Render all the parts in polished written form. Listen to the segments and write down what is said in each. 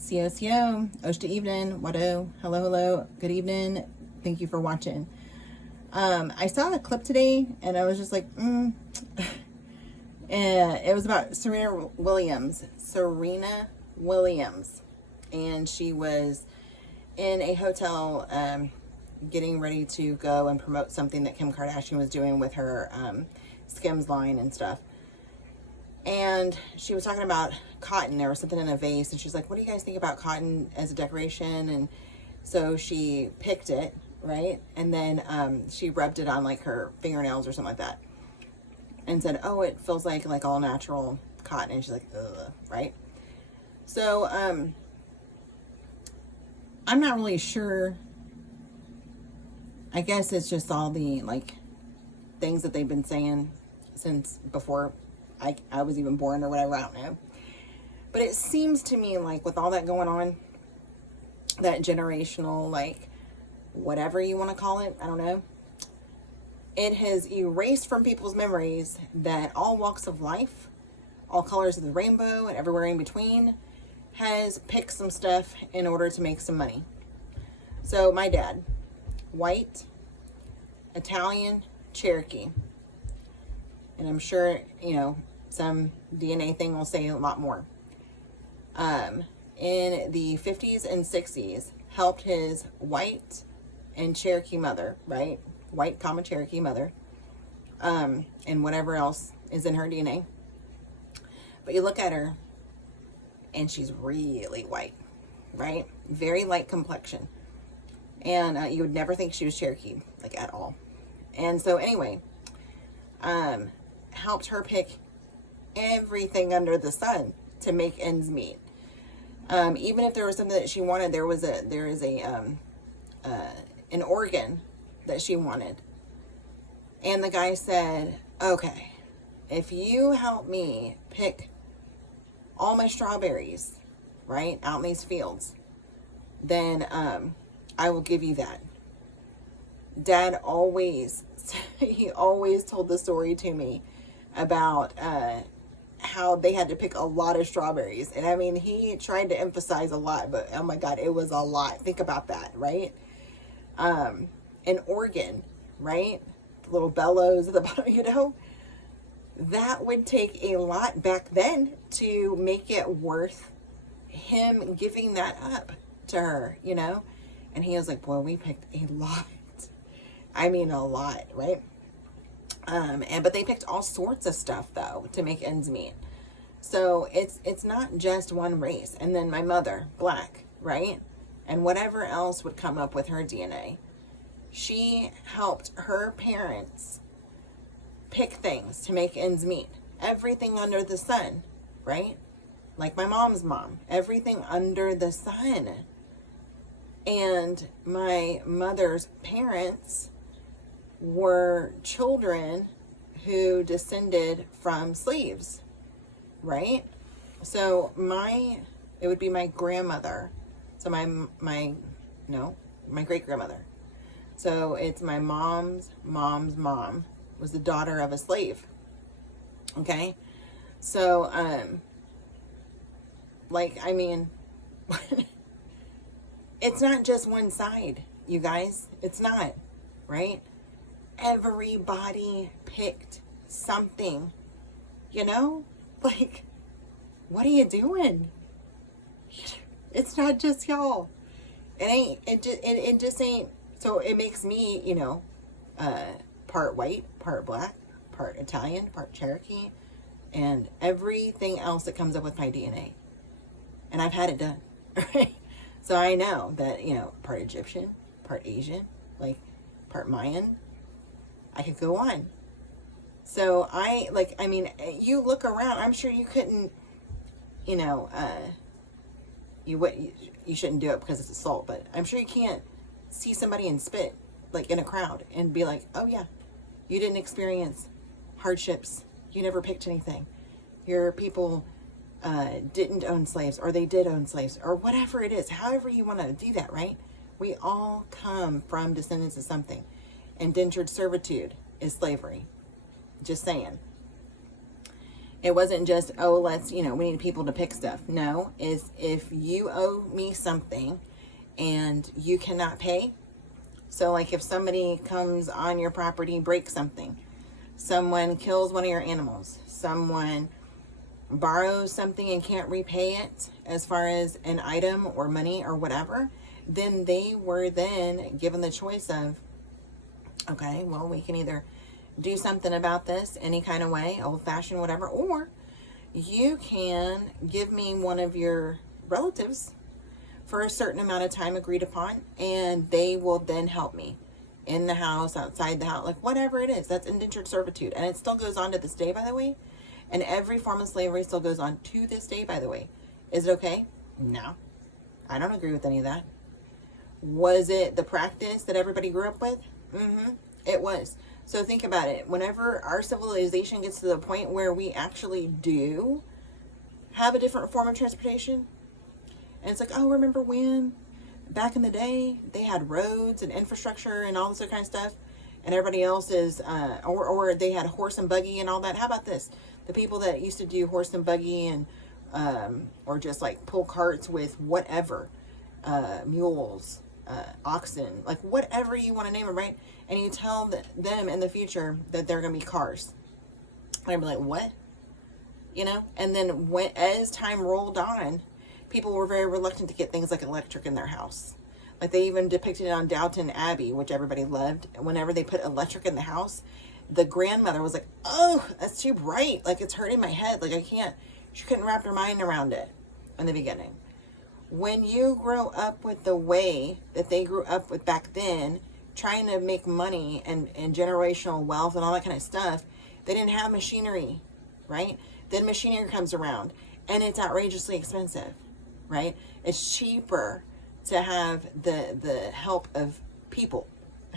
COCO, Oshta evening, Wado, hello, good evening, thank you for watching. I saw a clip today, and I was just like, and it was about Serena Williams, and she was in a hotel, getting ready to go and promote something that Kim Kardashian was doing with her, Skims line and stuff. And she was talking about cotton. There was something in a vase, and she's like, what do you guys think about cotton as a decoration? And so she picked it, right? And then she rubbed it on like her fingernails or something like that, and said, oh, it feels like all natural cotton. And she's like, ugh, right? So I'm not really sure. I guess it's just all the like things that they've been saying since before I was even born or whatever, I don't know. But it seems to me like with all that going on, that generational, like, whatever you want to call it, I don't know, it has erased from people's memories that all walks of life, all colors of the rainbow and everywhere in between, has picked some stuff in order to make some money. So my dad, white, Italian, Cherokee. And I'm sure, you know, some DNA thing will say a lot more. In the 50s and 60s, helped his white and Cherokee mother, right? White, comma, Cherokee mother, and whatever else is in her DNA. But you look at her, and she's really white, right? Very light complexion. And you would never think she was Cherokee, like, at all. And so anyway, helped her pick everything under the sun to make ends meet. Even if there was something that she wanted, there is an organ that she wanted. And the guy said, okay, if you help me pick all my strawberries, right, out in these fields, then I will give you that. Dad always, he always told the story to me about how they had to pick a lot of strawberries. And I mean, he tried to emphasize a lot, but oh my God, it was a lot. Think about that, right? An organ, right? The little bellows at the bottom, you know? That would take a lot back then to make it worth him giving that up to her, you know? And he was like, boy, we picked a lot. I mean, a lot, right? But they picked all sorts of stuff though to make ends meet. So it's not just one race. And then my mother, black, right? And whatever else would come up with her DNA. She helped her parents pick things to make ends meet. Everything under the sun, right? Like my mom's mom, everything under the sun. And my mother's parents were children who descended from slaves, right? So it would be my grandmother. So my great grandmother. So it's my mom's mom was the daughter of a slave. Okay. So, I mean, it's not just one side, you guys. It's not, right? Everybody picked something, you know? Like, what are you doing? It's not just y'all. It just ain't. So it makes me, you know, part white, part black, part Italian, part Cherokee, and everything else that comes up with my DNA. And I've had it done, right? So I know that, you know, part Egyptian, part Asian, like part Mayan. I could go on. So you look around, I'm sure you couldn't, you know, you shouldn't do it because it's assault, but I'm sure you can't see somebody and spit like in a crowd and be like, oh yeah, you didn't experience hardships. You never picked anything. Your people didn't own slaves, or they did own slaves, or whatever it is, however you want to do that, right? We all come from descendants of something. Indentured servitude is slavery. Just saying. It wasn't just, oh, let's, we need people to pick stuff. No, is if you owe me something and you cannot pay. So like if somebody comes on your property, breaks something, someone kills one of your animals, someone borrows something and can't repay it as far as an item or money or whatever, then they were then given the choice of, okay, well, we can either do something about this any kind of way, old fashioned, whatever, or you can give me one of your relatives for a certain amount of time agreed upon, and they will then help me in the house, outside the house, like whatever it is. That's indentured servitude. And it still goes on to this day, by the way. And every form of slavery still goes on to this day, by the way. Is it okay? No. I don't agree with any of that. Was it the practice that everybody grew up with? Mm-hmm. It was. So think about it. Whenever our civilization gets to the point where we actually do have a different form of transportation, and it's like, oh, remember when back in the day they had roads and infrastructure and all this other kind of stuff, and everybody else is, or they had horse and buggy and all that. How about this? The people that used to do horse and buggy and, or just like pull carts with whatever, mules, oxen, like whatever you want to name it, right? And you tell them in the future that they're going to be cars. And I'd be like, what? And then as time rolled on, people were very reluctant to get things like electric in their house. Like they even depicted it on Downton Abbey, which everybody loved. Whenever they put electric in the house, the grandmother was like, oh, that's too bright. Like it's hurting my head. Like she couldn't wrap her mind around it in the beginning. When you grow up with the way that they grew up with back then, trying to make money and generational wealth and all that kind of stuff, they didn't have machinery, right? Then machinery comes around and it's outrageously expensive, right? It's cheaper to have the help of people,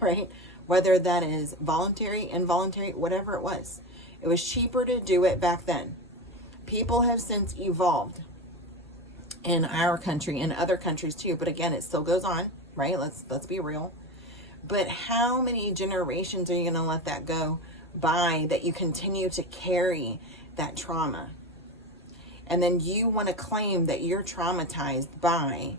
right? Whether that is voluntary, involuntary, whatever it was. It was cheaper to do it back then. People have since evolved in our country and other countries too, but again, it still goes on, right? Let's be real. But how many generations are you going to let that go by, that you continue to carry that trauma? And then you want to claim that you're traumatized by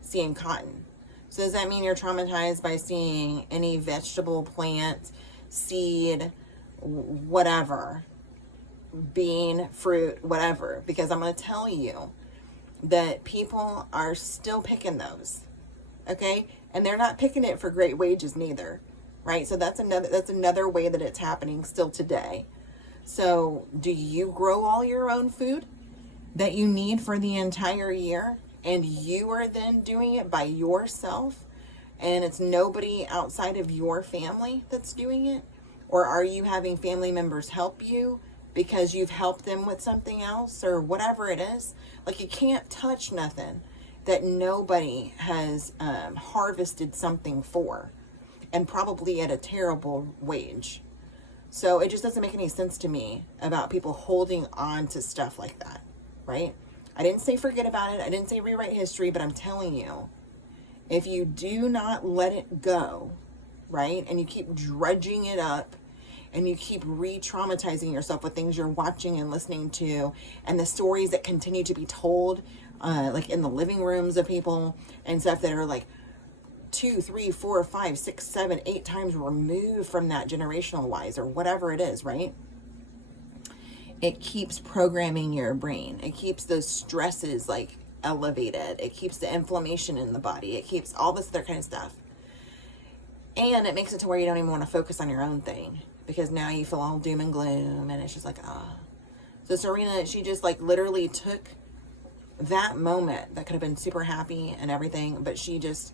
seeing cotton. So does that mean you're traumatized by seeing any vegetable, plant, seed, whatever, bean, fruit, whatever? Because I'm going to tell you that people are still picking those, okay? And they're not picking it for great wages neither, right? So that's another way that it's happening still today. So do you grow all your own food that you need for the entire year, and you are then doing it by yourself, and it's nobody outside of your family that's doing it? Or are you having family members help you because you've helped them with something else or whatever it is? Like, you can't touch nothing that nobody has harvested something for, and probably at a terrible wage. So it just doesn't make any sense to me about people holding on to stuff like that, right? I didn't say forget about it. I didn't say rewrite history, but I'm telling you, if you do not let it go, right, and you keep drudging it up, and you keep re-traumatizing yourself with things you're watching and listening to, and the stories that continue to be told, like in the living rooms of people and stuff that are like 2, 3, 4, 5, 6, 7, 8 times removed from that generational wise or whatever it is, right? It keeps programming your brain. It keeps those stresses like elevated. It keeps the inflammation in the body. It keeps all this other kind of stuff. And it makes it to where you don't even want to focus on your own thing, because now you feel all doom and gloom, and it's just like, ah. So Serena, she just like literally took that moment that could have been super happy and everything, but she just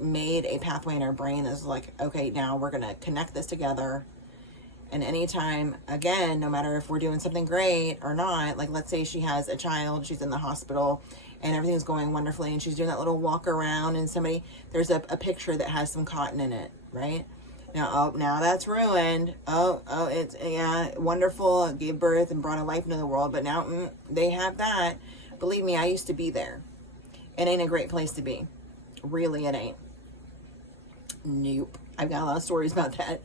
made a pathway in her brain that's like, okay, now we're going to connect this together. And anytime, again, no matter if we're doing something great or not, like let's say she has a child, she's in the hospital and everything's going wonderfully, and she's doing that little walk around, and there's a picture that has some cotton in it, right? Now that's ruined. It's, yeah, wonderful. It gave birth and brought a life into the world, but now they have that. Believe me, I used to be there. It ain't a great place to be. Really, it ain't. Nope. I've got a lot of stories about that.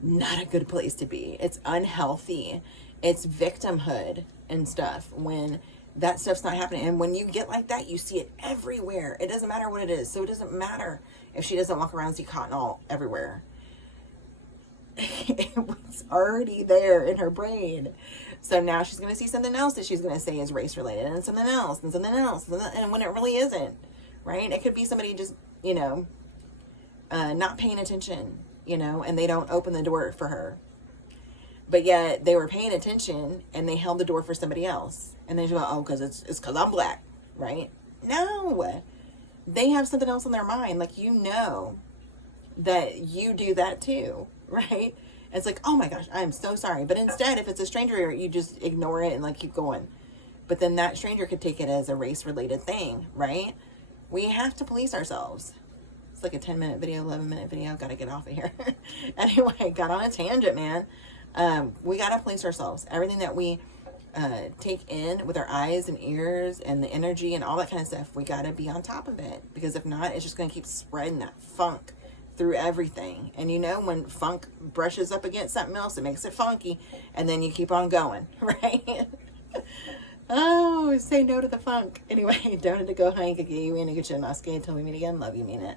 Not a good place to be. It's unhealthy. It's victimhood and stuff when that stuff's not happening. And when you get like that, you see it everywhere. It doesn't matter what it is. So it doesn't matter if she doesn't walk around and see cotton all everywhere. It was already there in her brain. So now she's going to see something else that she's going to say is race related, and something else, and something else, and when it really isn't, right? It could be somebody just, you know, not paying attention, you know, and they don't open the door for her. But yet they were paying attention and they held the door for somebody else. And they just go, oh, because it's because I'm black, right? No. They have something else on their mind. Like, you know that you do that too, right? It's like, oh my gosh, I'm so sorry. But instead, if it's a stranger, you just ignore it and like keep going. But then that stranger could take it as a race-related thing, right? We have to police ourselves. It's like a 10-minute video, 11-minute video. Got to get off of here. Anyway, got on a tangent, man. We got to police ourselves. Everything that we take in with our eyes and ears and the energy and all that kind of stuff, we got to be on top of it. Because if not, it's just going to keep spreading that funk through everything. And you know, when funk brushes up against something else, it makes it funky, and then you keep on going, right? Oh, say no to the funk. Anyway, don't have to go hang, get you in a good chin, until we meet again. Love you, mean it.